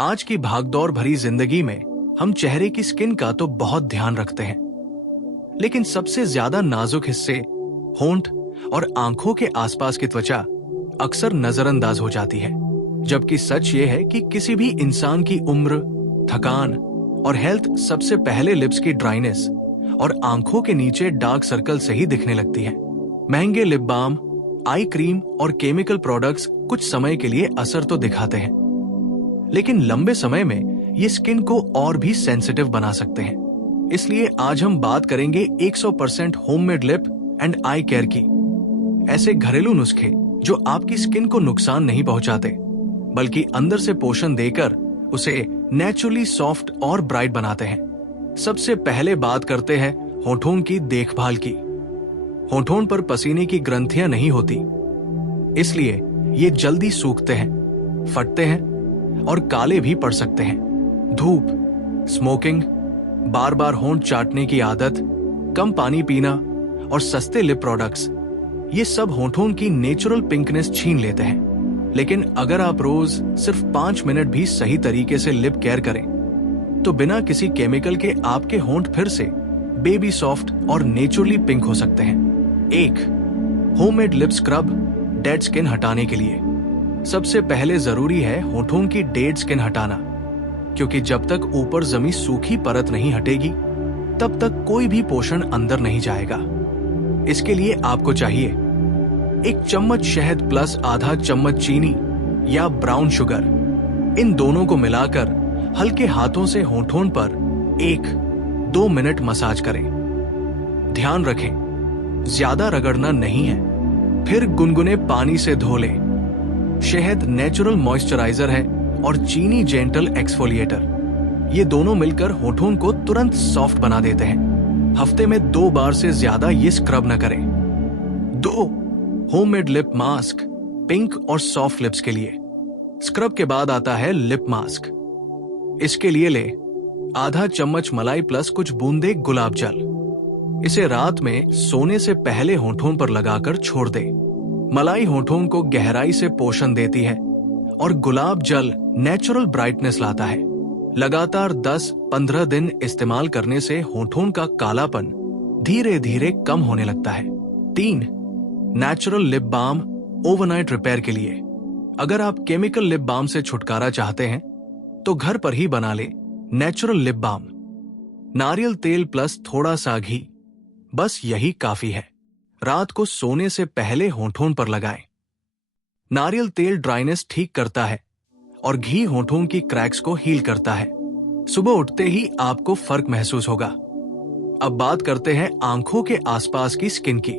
आज की भागदौड़ भरी जिंदगी में हम चेहरे की स्किन का तो बहुत ध्यान रखते हैं, लेकिन सबसे ज्यादा नाजुक हिस्से होंठ और आंखों के आसपास की त्वचा अक्सर नजरअंदाज हो जाती है। जबकि सच ये है कि किसी भी इंसान की उम्र, थकान और हेल्थ सबसे पहले लिप्स की ड्राइनेस और आंखों के नीचे डार्क सर्कल से ही दिखने लगती है। महंगे लिप बाम, आई क्रीम और केमिकल प्रोडक्ट्स कुछ समय के लिए असर तो दिखाते हैं, लेकिन लंबे समय में ये स्किन को और भी सेंसिटिव बना सकते हैं। इसलिए आज हम बात करेंगे 100% homemade lip and I care की, ऐसे घरेलू नुस्खे जो आपकी स्किन को नुकसान नहीं पहुंचाते बल्कि अंदर से पोषण देकर उसे नेचुरली सॉफ्ट और ब्राइट बनाते हैं। सबसे पहले बात करते हैं होठों की देखभाल की। होठों पर पसीने की ग्रंथियां नहीं होती, इसलिए ये जल्दी सूखते हैं, फटते हैं और काले भी पड़ सकते हैं। धूप, स्मोकिंग, बार बार होंठ चाटने की आदत, कम पानी पीना और सस्ते लिप प्रोडक्ट्स, ये सब होठों की नेचुरल पिंकनेस छीन लेते हैं। लेकिन अगर आप रोज सिर्फ 5 मिनट भी सही तरीके से लिप केयर करें तो बिना किसी केमिकल के आपके होंठ फिर से बेबी सॉफ्ट और नेचुरली पिंक हो सकते हैं। 1. Homemade lip scrub dead skin हटाने के लिए। सबसे पहले जरूरी है होठों की डेड स्किन हटाना, क्योंकि जब तक ऊपर जमी सूखी परत नहीं हटेगी तब तक कोई भी पोषण अंदर नहीं जाएगा। इसके लिए आपको चाहिए 1 चम्मच शहद प्लस आधा चम्मच चीनी या ब्राउन शुगर। इन दोनों को मिलाकर हल्के हाथों से होठों पर 1-2 मिनट मसाज करें। ध्यान रखें, ज्यादा रगड़ना नहीं है। फिर गुनगुने पानी से धो लें। शहद नेचुरल मॉइस्चराइजर है और चीनी जेंटल एक्सफोलिएटर। ये दोनों मिलकर होठों को तुरंत सॉफ्ट बना देते हैं। हफ्ते में 2 बार से ज्यादा ये स्क्रब न करें। 2. होममेड लिप मास्क पिंक और सॉफ्ट लिप्स के लिए। स्क्रब के बाद आता है लिप मास्क। इसके लिए ले आधा चम्मच मलाई प्लस कुछ बूंदे गुलाब जल। इसे रात में सोने से पहले होठों पर लगाकर छोड़ दे। मलाई होठों को गहराई से पोषण देती है और गुलाब जल नेचुरल ब्राइटनेस लाता है। लगातार 10-15 दिन इस्तेमाल करने से होठों का कालापन धीरे धीरे कम होने लगता है। 3. Natural lip balm overnight repair के लिए। अगर आप केमिकल लिप बाम से छुटकारा चाहते हैं तो घर पर ही बना ले नेचुरल लिप बाम। नारियल तेल प्लस थोड़ा सा घी, बस यही काफी है। रात को सोने से पहले होठों पर लगाएं। नारियल तेल ड्राइनेस ठीक करता है और घी होठों की क्रैक्स को हील करता है। सुबह उठते ही आपको फर्क महसूस होगा। अब बात करते हैं आंखों के आसपास की स्किन की।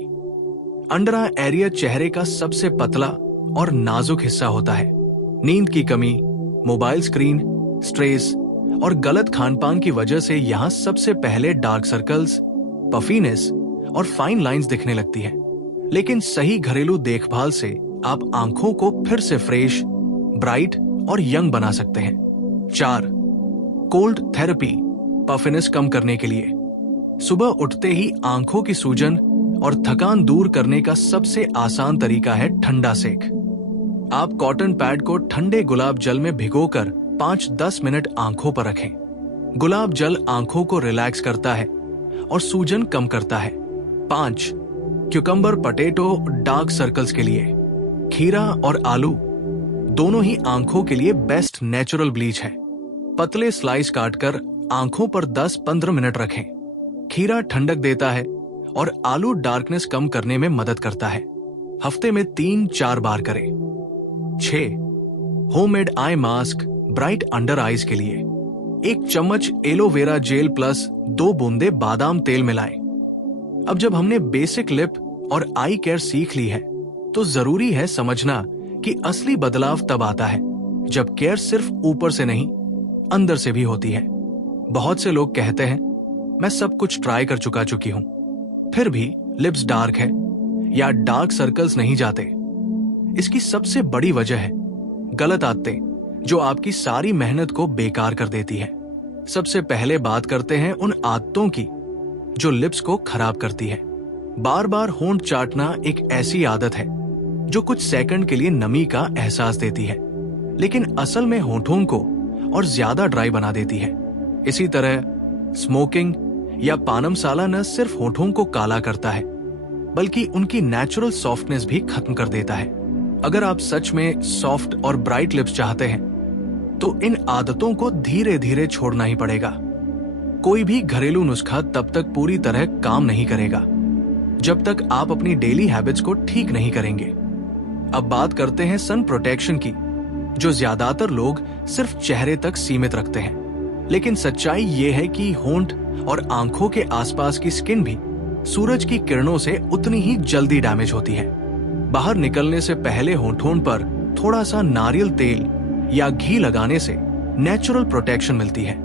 अंडर आई एरिया चेहरे का सबसे पतला और नाजुक हिस्सा होता है। नींद की कमी, मोबाइल स्क्रीन, स्ट्रेस और गलत खानपान की वजह से यहाँ सबसे पहले डार्क सर्कल्स, पफीनेस और फाइन लाइंस दिखने लगती है। लेकिन सही घरेलू देखभाल से आप आंखों को फिर से फ्रेश, ब्राइट और यंग बना सकते हैं। 4. कोल्ड थेरेपी पफिनेस कम करने के लिए। सुबह उठते ही आंखों की सूजन और थकान दूर करने का सबसे आसान तरीका है ठंडा सेक। आप कॉटन पैड को ठंडे गुलाब जल में भिगोकर 5-10 मिनट आंखों पर रखें। गुलाब जल आंखों को रिलैक्स करता है और सूजन कम करता है। 5. क्यूकम्बर पटेटो डार्क सर्कल्स के लिए। खीरा और आलू दोनों ही आंखों के लिए बेस्ट नेचुरल ब्लीच है। पतले स्लाइस काटकर आंखों पर 10-15 मिनट रखें। खीरा ठंडक देता है और आलू डार्कनेस कम करने में मदद करता है। हफ्ते में 3-4 बार करें। 6. Homemade eye mask bright under eyes के लिए। 1 चम्मच एलोवेरा जेल प्लस 2 बूंदे बादाम तेल मिलाएं। अब जब हमने बेसिक लिप और आई केयर सीख ली है तो जरूरी है समझना कि असली बदलाव तब आता है जब केयर सिर्फ ऊपर से नहीं, अंदर से भी होती है। बहुत से लोग कहते हैं मैं सब कुछ ट्राई कर चुकी हूं, फिर भी लिप्स डार्क है या डार्क सर्कल्स नहीं जाते। इसकी सबसे बड़ी वजह है गलत आदतें जो आपकी सारी मेहनत को बेकार कर देती है। सबसे पहले बात करते हैं उन आदतों की जो लिप्स को खराब करती है। बार बार होंठ चाटना एक ऐसी आदत है जो कुछ सेकंड के लिए नमी का एहसास देती है, लेकिन असल में होठों को और ज्यादा ड्राई बना देती है। इसी तरह स्मोकिंग या पान मसाला न सिर्फ होठों को काला करता है, बल्कि उनकी नेचुरल सॉफ्टनेस भी खत्म कर देता है। अगर आप सच में सॉफ्ट और ब्राइट लिप्स चाहते हैं, तो इन आदतों को धीरे धीरे छोड़ना ही पड़ेगा। कोई भी घरेलू नुस्खा तब तक पूरी तरह काम नहीं करेगा जब तक आप अपनी डेली हैबिट्स को ठीक नहीं करेंगे। अब बात करते हैं सन प्रोटेक्शन की, जो ज्यादातर लोग सिर्फ चेहरे तक सीमित रखते हैं। लेकिन सच्चाई ये है कि होंठ और आंखों के आसपास की स्किन भी सूरज की किरणों से उतनी ही जल्दी डैमेज होती है। बाहर निकलने से पहले होठों पर थोड़ा सा नारियल तेल या घी लगाने से नेचुरल प्रोटेक्शन मिलती है।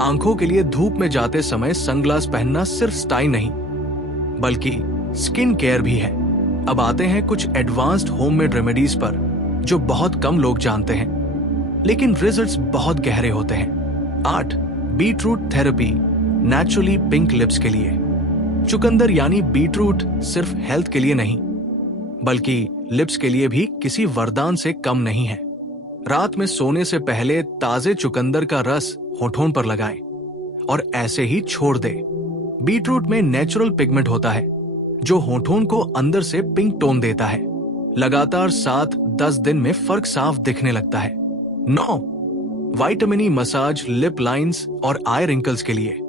आंखों के लिए धूप में जाते समय सनग्लास पहनना सिर्फ स्टाइल नहीं, बल्कि स्किन केयर भी है। अब आते हैं कुछ एडवांस्ड होममेड रेमेडीज पर, जो बहुत कम लोग जानते हैं, लेकिन रिजल्ट्स बहुत गहरे होते हैं। 8 beetroot therapy naturally pink lips के लिए। चुकंदर यानी बीटरूट सिर्फ हेल्थ के लिए नहीं, बल्कि लिप्स के लिए भी किसी वरदान से कम नहीं है। रात में सोने से पहले ताजे चुकंदर का रस होठों पर लगाएं और ऐसे ही छोड़ दें। बीटरूट में नेचुरल पिगमेंट होता है जो होठों को अंदर से पिंक टोन देता है। लगातार 7-10 दिन में फर्क साफ दिखने लगता है। 9 vitamin E massage lip lines और आई रिंकल्स के लिए।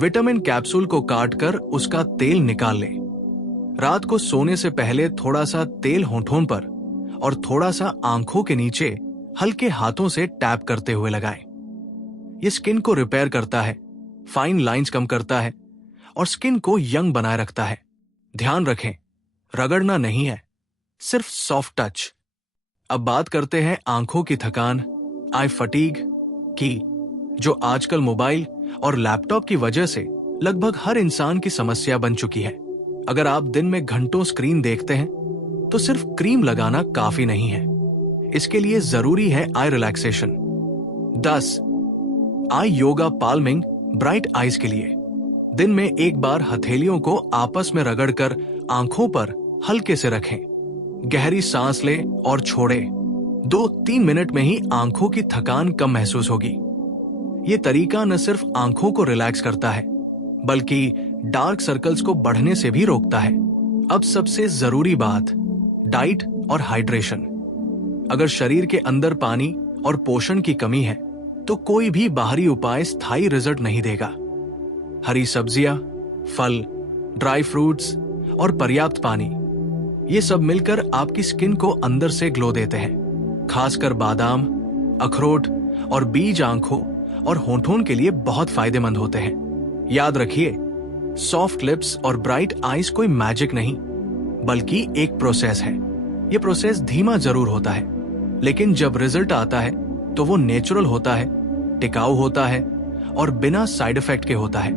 विटामिन कैप्सूल को काटकर उसका तेल निकाल लें। रात को सोने से पहले थोड़ा सा तेल होठों पर और थोड़ा सा आंखों के नीचे हल्के हाथों से टैप करते हुए लगाएं। ये स्किन को रिपेयर करता है, फाइन लाइंस कम करता है और स्किन को यंग बनाए रखता है। ध्यान रखें, रगड़ना नहीं है, सिर्फ सॉफ्ट टच। अब बात करते हैं आंखों की थकान, आई फटीग की, जो आजकल मोबाइल और लैपटॉप की वजह से लगभग हर इंसान की समस्या बन चुकी है। अगर आप दिन में घंटों स्क्रीन देखते हैं, तो सिर्फ क्रीम लगाना काफी नहीं है। इसके लिए जरूरी है आई रिलैक्सेशन। 10 आई योगा पाल्मिंग ब्राइट आईज के लिए। दिन में एक बार हथेलियों को आपस में रगड़कर आंखों पर हल्के से रखें। गहरी सांस लें और छोड़ें। 2-3 मिनट में ही आंखों की थकान कम महसूस होगी। ये तरीका न सिर्फ आंखों को रिलैक्स करता है, बल्कि डार्क सर्कल्स को बढ़ने से भी रोकता है। अब सबसे जरूरी बात, डाइट और हाइड्रेशन। अगर शरीर के अंदर पानी और पोषण की कमी है, तो कोई भी बाहरी उपाय स्थायी रिजल्ट नहीं देगा। हरी सब्जियां, फल, ड्राई फ्रूट्स और पर्याप्त पानी, ये सब मिलकर आपकी स्किन को अंदर से ग्लो देते हैं। खासकर बादाम, अखरोट और बीज आंखों और होठों के लिए बहुत फायदेमंद होते हैं। याद रखिए, सॉफ्ट लिप्स और ब्राइट आईज कोई मैजिक नहीं, बल्कि एक प्रोसेस है। ये प्रोसेस धीमा जरूर होता है, लेकिन जब रिजल्ट आता है तो वो नेचुरल होता है, टिकाऊ होता है और बिना साइड इफेक्ट के होता है।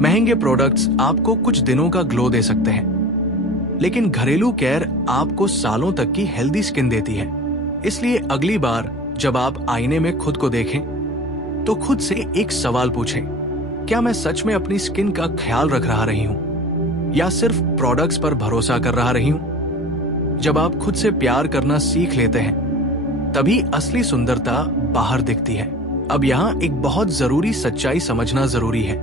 महंगे प्रोडक्ट्स आपको कुछ दिनों का ग्लो दे सकते हैं, लेकिन घरेलू केयर आपको सालों तक की हेल्दी स्किन देती है। इसलिए अगली बार जब आप आईने में खुद को देखें, तो खुद से एक सवाल पूछें, क्या मैं सच में अपनी स्किन का ख्याल रख रही हूं या सिर्फ प्रोडक्ट्स पर भरोसा कर रही हूं? जब आप खुद से प्यार करना सीख लेते हैं, तभी असली सुंदरता बाहर दिखती है। अब यहाँ एक बहुत जरूरी सच्चाई समझना जरूरी है।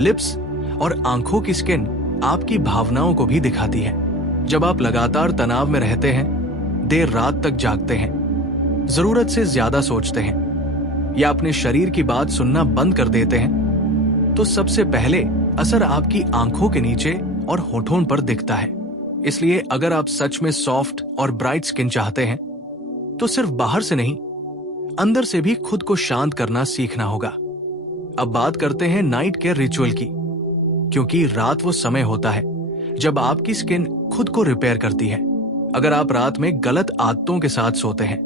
लिप्स और आंखों की स्किन आपकी भावनाओं को भी दिखाती है। जब आप लगातार तनाव में रहते हैं, देर रात तक जागते हैं, जरूरत से ज्यादा सोचते हैं या अपने शरीर की बात सुनना बंद कर देते हैं, तो सबसे पहले असर आपकी आंखों के नीचे और होठों पर दिखता है। इसलिए अगर आप सच में सॉफ्ट और ब्राइट स्किन चाहते हैं, तो सिर्फ बाहर से नहीं, अंदर से भी खुद को शांत करना सीखना होगा। अब बात करते हैं नाइट केयर रिचुअल की, क्योंकि रात वो समय होता है जब आपकी स्किन खुद को रिपेयर करती है। अगर आप रात में गलत आदतों के साथ सोते हैं,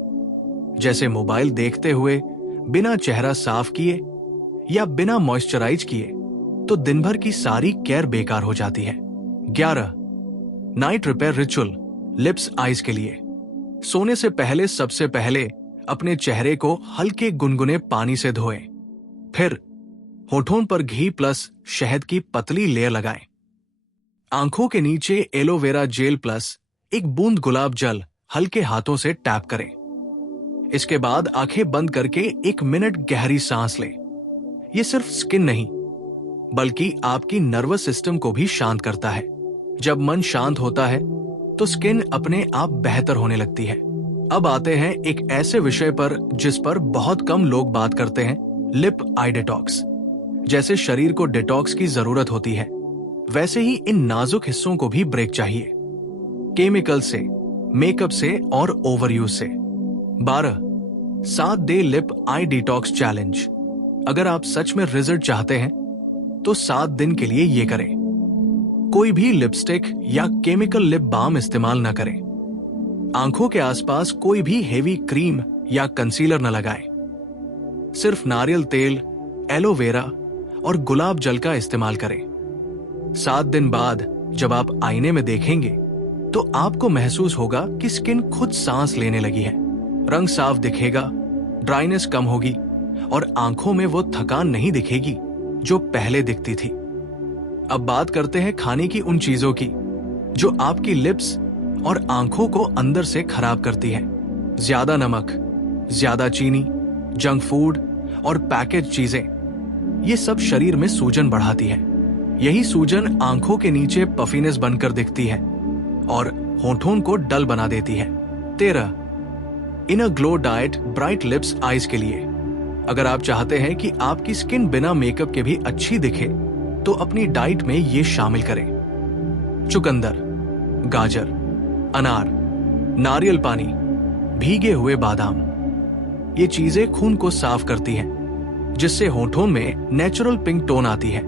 जैसे मोबाइल देखते हुए बिना चेहरा साफ किए या बिना मॉइस्चराइज किए, तो दिन भर की सारी केयर बेकार हो जाती है। 11 night repair ritual lips eyes के लिए। सोने से पहले सबसे पहले अपने चेहरे को हल्के गुनगुने पानी से धोएं। फिर होठों पर घी प्लस शहद की पतली लेयर लगाएं। आंखों के नीचे एलोवेरा जेल प्लस एक बूंद गुलाब जल हल्के हाथों से टैप करें। इसके बाद आंखें बंद करके 1 मिनट गहरी सांस लें। ये सिर्फ स्किन नहीं, बल्कि आपकी नर्वस सिस्टम को भी शांत करता है। जब मन शांत होता है तो स्किन अपने आप बेहतर होने लगती है। अब आते हैं एक ऐसे विषय पर जिस पर बहुत कम लोग बात करते हैं, लिप आई डिटॉक्स। जैसे शरीर को डिटॉक्स की जरूरत होती है, वैसे ही इन नाजुक हिस्सों को भी ब्रेक चाहिए। केमिकल से, मेकअप से और ओवरयूज से। 12 7 डे लिप आई डिटॉक्स चैलेंज। अगर आप सच में रिजल्ट चाहते हैं तो 7 दिन के लिए ये करें। कोई भी लिपस्टिक या केमिकल लिप बाम इस्तेमाल न करें। आंखों के आसपास कोई भी हेवी क्रीम या कंसीलर न लगाएं। सिर्फ नारियल तेल, एलोवेरा और गुलाब जल का इस्तेमाल करें। 7 दिन बाद जब आप आईने में देखेंगे तो आपको महसूस होगा कि स्किन खुद सांस लेने लगी है, रंग साफ दिखेगा, ड्राइनेस कम होगी और आंखों में वो थकान नहीं दिखेगी जो पहले दिखती थी। अब बात करते हैं खाने की उन चीजों की जो आपकी लिप्स और आंखों को अंदर से खराब करती है। ज्यादा नमक, ज्यादा चीनी, जंक फूड और पैकेज चीजें, ये सब शरीर में सूजन बढ़ाती है। यही सूजन आंखों के नीचे पफीनेस बनकर दिखती है और होठों को डल बना देती है। 13 inner glow diet bright lips eyes के लिए। अगर आप चाहते हैं कि आपकी स्किन बिना मेकअप के भी अच्छी दिखे तो अपनी डाइट में ये शामिल करें। चुकंदर, गाजर, अनार, नारियल पानी, भीगे हुए बादाम, ये चीजें खून को साफ करती हैं, जिससे होठों में नेचुरल पिंक टोन आती है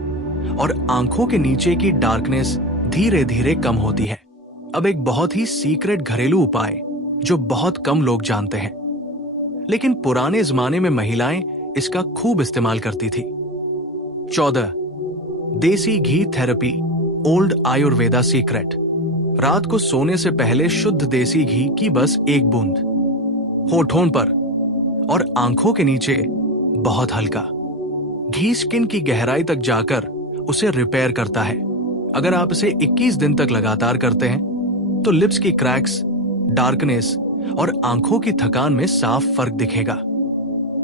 और आंखों के नीचे की डार्कनेस धीरे धीरे कम होती है। अब एक बहुत ही सीक्रेट घरेलू उपाय जो बहुत कम लोग जानते हैं, लेकिन पुराने जमाने में महिलाएं इसका खूब इस्तेमाल करती थी। 14 देसी घी थेरेपी ओल्ड आयुर्वेदा सीक्रेट। रात को सोने से पहले शुद्ध देसी घी की बस 1 बूंद होठों पर और आंखों के नीचे, बहुत हल्का। घी स्किन की गहराई तक जाकर उसे रिपेयर करता है। अगर आप इसे 21 दिन तक लगातार करते हैं तो लिप्स की क्रैक्स, डार्कनेस और आंखों की थकान में साफ फर्क दिखेगा।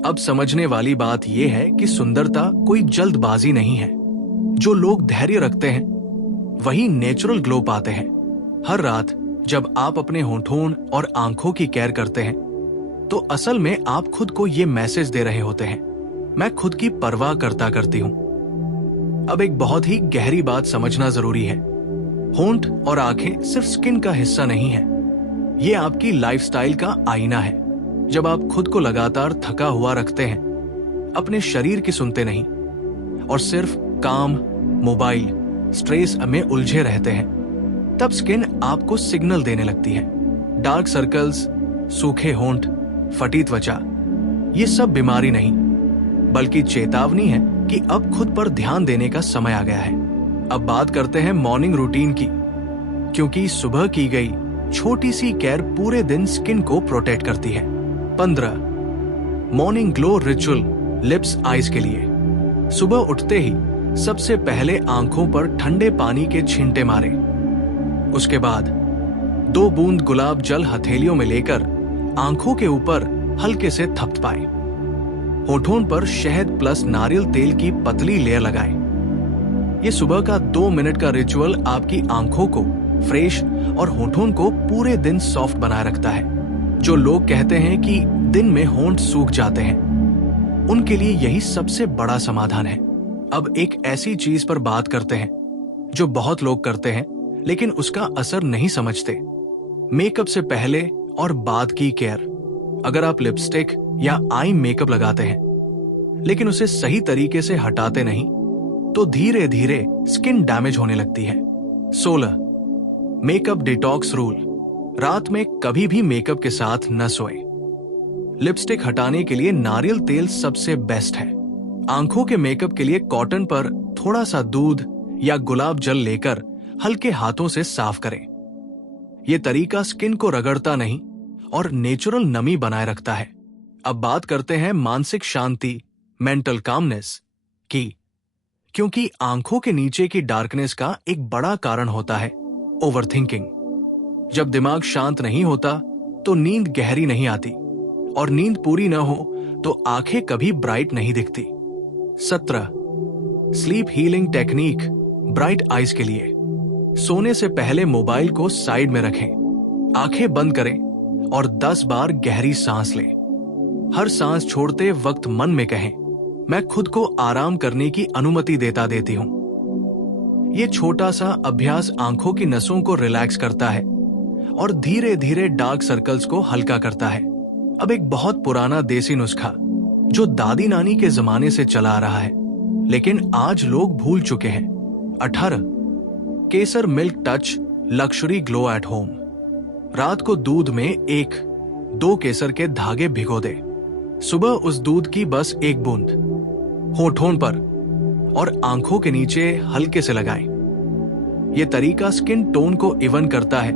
अब समझने वाली बात यह है कि सुंदरता कोई जल्दबाजी नहीं है। जो लोग धैर्य रखते हैं वही नेचुरल ग्लो पाते हैं। हर रात जब आप अपने होठों और आंखों की केयर करते हैं तो असल में आप खुद को ये मैसेज दे रहे होते हैं, मैं खुद की परवाह करती हूं। अब एक बहुत ही गहरी बात समझना जरूरी है। होंठ और आंखें सिर्फ स्किन का हिस्सा नहीं है, ये आपकी लाइफस्टाइल का आईना है। जब आप खुद को लगातार थका हुआ रखते हैं, अपने शरीर की सुनते नहीं और सिर्फ काम, मोबाइल, स्ट्रेस में उलझे रहते हैं, तब स्किन आपको सिग्नल देने लगती है। डार्क सर्कल्स, सूखे होंठ, फटी त्वचा, ये सब बीमारी नहीं बल्कि चेतावनी है कि अब खुद पर ध्यान देने का समय आ गया है। अब बात करते हैं मॉर्निंग रूटीन की, क्योंकि सुबह की गई छोटी सी केयर पूरे दिन स्किन को प्रोटेक्ट करती है। 15 morning glow ritual lips eyes के लिए। सुबह उठते ही सबसे पहले आंखों पर ठंडे पानी के छींटे मारें। उसके बाद 2 बूंद गुलाब जल हथेलियों में लेकर आंखों के ऊपर हल्के से थपथपाएं। होठों पर शहद प्लस नारियल तेल की पतली लेयर लगाएं। ये सुबह का 2 मिनट का रिचुअल आपकी आंखों को फ्रेश और होठों को पूरे दिन सॉफ्ट बनाए रखता है। जो लोग कहते हैं कि दिन में होंठ सूख जाते हैं, उनके लिए यही सबसे बड़ा समाधान है। अब एक ऐसी चीज पर बात करते हैं जो बहुत लोग करते हैं लेकिन उसका असर नहीं समझते। मेकअप से पहले और बाद की केयर। अगर आप लिपस्टिक या आई मेकअप लगाते हैं लेकिन उसे सही तरीके से हटाते नहीं तो धीरे धीरे स्किन डैमेज होने लगती है। 16 मेकअप डिटॉक्स रूल। रात में कभी भी मेकअप के साथ न सोएं। लिपस्टिक हटाने के लिए नारियल तेल सबसे बेस्ट है। आंखों के मेकअप के लिए कॉटन पर थोड़ा सा दूध या गुलाब जल लेकर हल्के हाथों से साफ करें। यह तरीका स्किन को रगड़ता नहीं और नेचुरल नमी बनाए रखता है। अब बात करते हैं मानसिक शांति, मेंटल कामनेस की, क्योंकि आंखों के नीचे की डार्कनेस का एक बड़ा कारण होता है ओवरथिंकिंग। जब दिमाग शांत नहीं होता तो नींद गहरी नहीं आती और नींद पूरी न हो तो आंखें कभी ब्राइट नहीं दिखती। 17 sleep healing technique bright eyes के लिए। सोने से पहले मोबाइल को साइड में रखें, आंखें बंद करें और 10 बार गहरी सांस लें। हर सांस छोड़ते वक्त मन में कहें, मैं खुद को आराम करने की अनुमति देती हूं। यह छोटा सा अभ्यास आंखों की नसों को रिलैक्स करता है और धीरे धीरे डार्क सर्कल्स को हल्का करता है। अब एक बहुत पुराना देसी नुस्खा जो दादी नानी के जमाने से चला आ रहा है, लेकिन आज लोग भूल चुके हैं। 18 केसर milk touch luxury glow at home. रात को दूध में 1-2 केसर के धागे भिगो दे। सुबह उस दूध की बस एक बूंद होठों पर और आंखों के नीचे हल्के से लगाएं। यह तरीका स्किन टोन को इवन करता है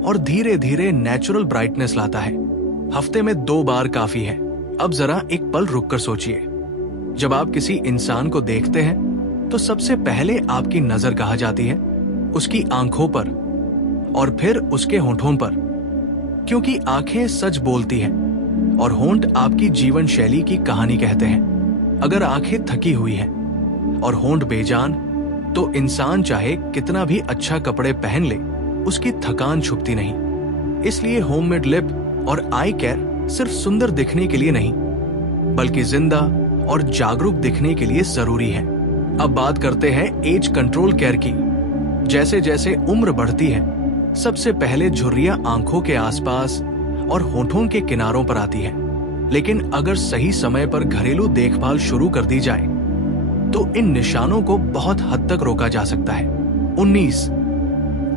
और धीरे धीरे नेचुरल ब्राइटनेस लाता है। हफ्ते में 2 बार काफी है। अब जरा एक पल रुककर सोचिए, जब आप किसी इंसान को देखते हैं तो सबसे पहले आपकी नजर कहाँ जाती है? उसकी आंखों पर और फिर उसके होंठों पर, क्योंकि आंखें सच बोलती हैं और होंठ आपकी जीवन शैली की कहानी कहते हैं। अगर आंखें थकी हुई हैं और होंठ बेजान, तो इंसान चाहे कितना भी अच्छा कपड़े पहन ले, उसकी थकान छुपती नहीं। इसलिए होममेड लिप और आई केयर सिर्फ सुंदर दिखने के लिए नहीं, बल्कि जिंदा और जागरूक दिखने के लिए जरूरी है। अब बात करते हैं एज कंट्रोल केयर की। जैसे जैसे उम्र बढ़ती है, सबसे पहले झुर्रियां आंखों के आसपास और होठों के किनारों पर आती है। लेकिन अगर सही समय पर घरेलू देखभाल शुरू कर दी जाए तो इन निशानों को बहुत हद तक रोका जा सकता है। 19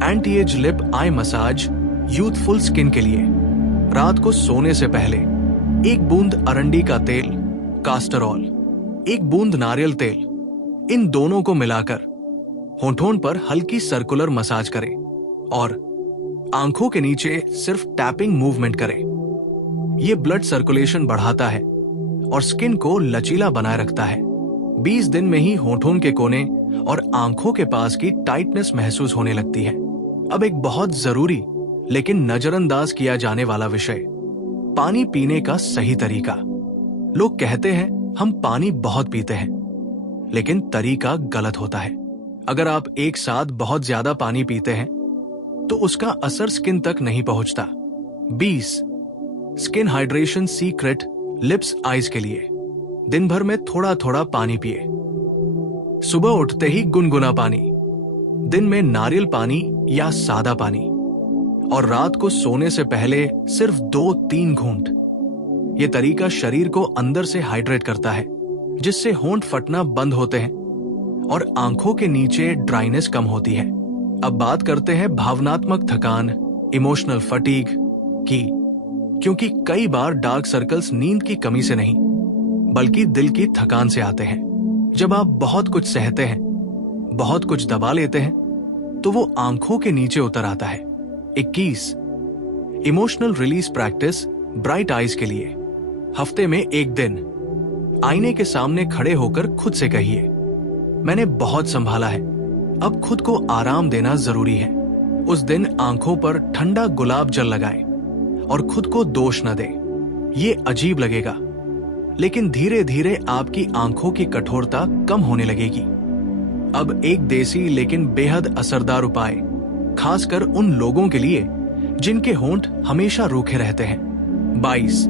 एंटी एज लिप आई मसाज यूथफुल स्किन के लिए। रात को सोने से पहले 1 बूंद अरंडी का तेल, कास्टर ऑयल, 1 बूंद नारियल तेल, इन दोनों को मिलाकर होठों पर हल्की सर्कुलर मसाज करें और आंखों के नीचे सिर्फ टैपिंग मूवमेंट करें। यह ब्लड सर्कुलेशन बढ़ाता है और स्किन को लचीला बनाए रखता है। 20 दिन में ही होठों के कोने और आंखों के पास की टाइटनेस महसूस होने लगती है। अब एक बहुत जरूरी लेकिन नजरअंदाज किया जाने वाला विषय, पानी पीने का सही तरीका। लोग कहते हैं हम पानी बहुत पीते हैं, लेकिन तरीका गलत होता है। अगर आप एक साथ बहुत ज्यादा पानी पीते हैं तो उसका असर स्किन तक नहीं पहुंचता। 20 skin hydration secret lips eyes के लिए। दिन भर में थोड़ा थोड़ा पानी पिए। सुबह उठते ही गुनगुना पानी, दिन में नारियल पानी या सादा पानी, और रात को सोने से पहले सिर्फ 2-3 घूंट। यह तरीका शरीर को अंदर से हाइड्रेट करता है, जिससे होंठ फटना बंद होते हैं और आंखों के नीचे ड्राइनेस कम होती है। अब बात करते हैं भावनात्मक थकान, इमोशनल फटीग की, क्योंकि कई बार डार्क सर्कल्स नींद की कमी से नहीं, बल्कि दिल की थकान से आते हैं। जब आप बहुत कुछ सहते हैं, बहुत कुछ दबा लेते हैं, तो वो आंखों के नीचे उतर आता है। 21 emotional release practice bright eyes के लिए। हफ्ते में 1 दिन आईने के सामने खड़े होकर खुद से कहिए, मैंने बहुत संभाला है, अब खुद को आराम देना जरूरी है। उस दिन आंखों पर ठंडा गुलाब जल लगाएं और खुद को दोष न दें। ये अजीब लगेगा, लेकिन धीरे धीरे आपकी आंखों की कठोरता कम होने लगेगी। अब एक देसी लेकिन बेहद असरदार उपाय, खासकर उन लोगों के लिए जिनके होंठ हमेशा रूखे रहते हैं। 22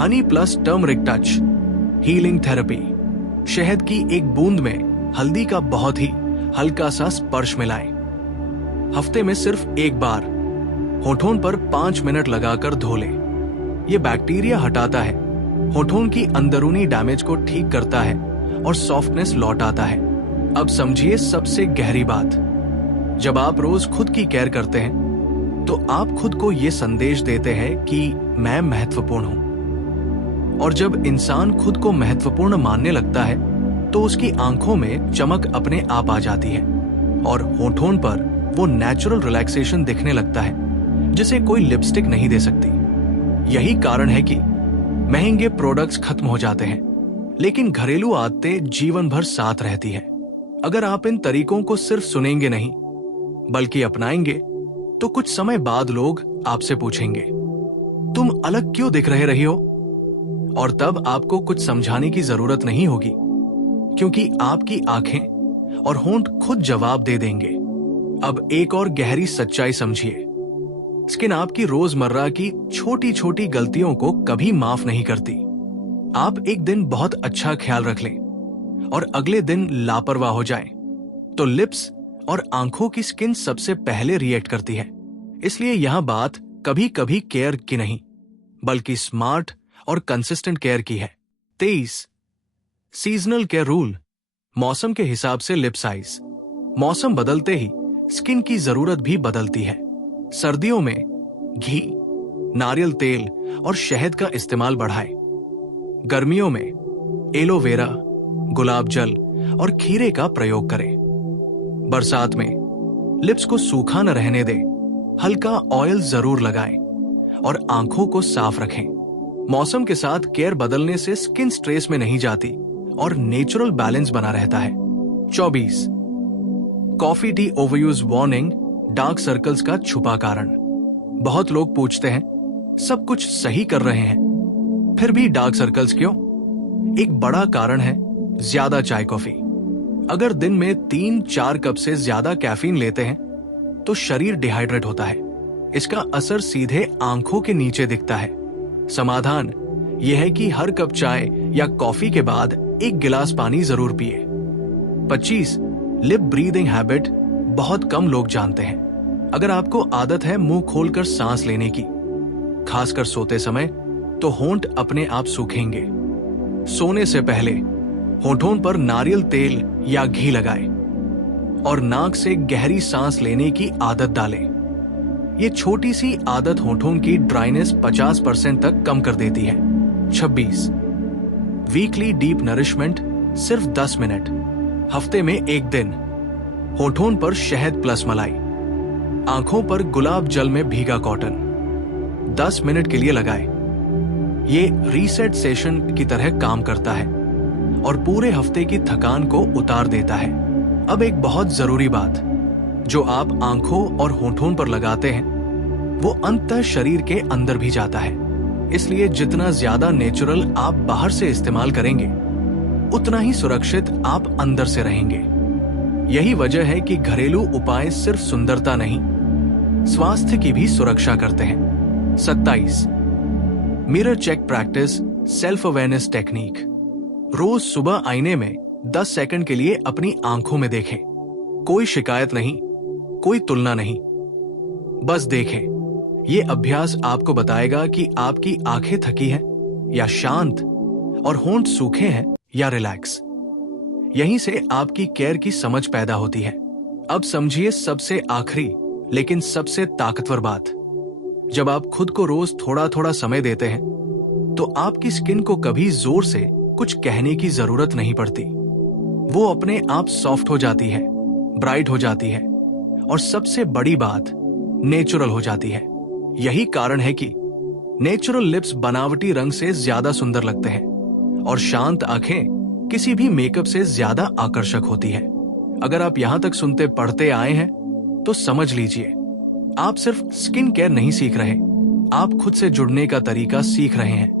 Honey plus turmeric touch healing therapy. शहद की 1 बूंद में हल्दी का बहुत ही हल्का सा स्पर्श मिलाएं। हफ्ते में सिर्फ 1 बार होठों पर 5 मिनट लगाकर धो लें। यह बैक्टीरिया हटाता है, होठों की अंदरूनी डैमेज को ठीक करता है और सॉफ्टनेस लौटाता है। अब समझिए सबसे गहरी बात, जब आप रोज खुद की केयर करते हैं तो आप खुद को यह संदेश देते हैं कि मैं महत्वपूर्ण हूं। और जब इंसान खुद को महत्वपूर्ण मानने लगता है तो उसकी आंखों में चमक अपने आप आ जाती है और होठों पर वो नेचुरल रिलैक्सेशन दिखने लगता है जिसे कोई लिपस्टिक नहीं दे सकती। यही कारण है कि महंगे प्रोडक्ट्स खत्म हो जाते हैं, लेकिन घरेलू आदतें जीवन भर साथ रहती हैं। अगर आप इन तरीकों को सिर्फ सुनेंगे नहीं बल्कि अपनाएंगे, तो कुछ समय बाद लोग आपसे पूछेंगे, तुम अलग क्यों दिख रही हो? और तब आपको कुछ समझाने की जरूरत नहीं होगी, क्योंकि आपकी आंखें और होंठ खुद जवाब दे देंगे। अब एक और गहरी सच्चाई समझिए। स्किन आपकी रोजमर्रा की छोटी छोटी गलतियों को कभी माफ नहीं करती। आप एक दिन बहुत अच्छा ख्याल रख लें और अगले दिन लापरवाह हो जाएं, तो लिप्स और आंखों की स्किन सबसे पहले रिएक्ट करती है। इसलिए यहां बात कभी कभी केयर की नहीं, बल्कि स्मार्ट और कंसिस्टेंट केयर की है। 23 सीजनल केयर रूल। मौसम के हिसाब से लिप साइज। मौसम बदलते ही स्किन की जरूरत भी बदलती है। सर्दियों में घी, नारियल तेल और शहद का इस्तेमाल बढ़ाएं। गर्मियों में एलोवेरा, गुलाब जल और खीरे का प्रयोग करें। बरसात में लिप्स को सूखा न रहने दें, हल्का ऑयल जरूर लगाएं और आंखों को साफ रखें। मौसम के साथ केयर बदलने से स्किन स्ट्रेस में नहीं जाती और नेचुरल बैलेंस बना रहता है। 24 coffee tea overuse warning, dark circles का छुपा कारण। बहुत लोग पूछते हैं, सब कुछ सही कर रहे हैं, फिर भी डार्क सर्कल्स क्यों? एक बड़ा कारण है ज्यादा चाय कॉफी। अगर दिन में 3-4 कप से ज्यादा कैफीन लेते हैं तो शरीर डिहाइड्रेट होता है। इसका असर सीधे आंखों के नीचे दिखता है। समाधान यह है कि हर कप चाय या कॉफी के बाद 1 गिलास पानी जरूर पिए। 25 लिप ब्रीदिंग हैबिट बहुत कम लोग जानते हैं। अगर आपको आदत है मुंह खोलकर सांस लेने की, खासकर सोते समय, तो होंठ अपने आप सूखेंगे। सोने से पहले होठों पर नारियल तेल या घी लगाएं और नाक से गहरी सांस लेने की आदत डालें। ये छोटी सी आदत होठों की ड्राइनेस 50% तक कम कर देती है। 26 वीकली डीप नरिशमेंट, सिर्फ 10 मिनट, हफ्ते में 1 दिन। होठों पर शहद प्लस मलाई, आंखों पर गुलाब जल में भीगा कॉटन, 10 मिनट के लिए लगाएं। ये रीसेट सेशन की तरह काम करता है और पूरे हफ्ते की थकान को उतार देता है। अब एक बहुत जरूरी बात, जो आप आंखों और होठों पर लगाते हैं वो अंततः शरीर के अंदर भी जाता है। इसलिए जितना ज्यादा नेचुरल आप बाहर से इस्तेमाल करेंगे, उतना ही सुरक्षित आप अंदर से रहेंगे। यही वजह है कि घरेलू उपाय सिर्फ सुंदरता नहीं, स्वास्थ्य की भी सुरक्षा करते हैं। 27 mirror check practice, self awareness technique. रोज सुबह आईने में 10 सेकंड के लिए अपनी आंखों में देखें। कोई शिकायत नहीं, कोई तुलना नहीं, बस देखें। ये अभ्यास आपको बताएगा कि आपकी आंखें थकी हैं या शांत, और होंठ सूखे हैं या रिलैक्स। यहीं से आपकी केयर की समझ पैदा होती है। अब समझिए सबसे आखिरी लेकिन सबसे ताकतवर बात। जब आप खुद को रोज थोड़ा थोड़ा समय देते हैं तो आपकी स्किन को कभी जोर से कुछ कहने की जरूरत नहीं पड़ती। वो अपने आप सॉफ्ट हो जाती है, ब्राइट हो जाती है और सबसे बड़ी बात, नेचुरल हो जाती है। यही कारण है कि नेचुरल लिप्स बनावटी रंग से ज्यादा सुंदर लगते हैं और शांत आंखें किसी भी मेकअप से ज्यादा आकर्षक होती है। अगर आप यहां तक सुनते पढ़ते आए हैं तो समझ लीजिए, आप सिर्फ स्किन केयर नहीं सीख रहे, आप खुद से जुड़ने का तरीका सीख रहे हैं।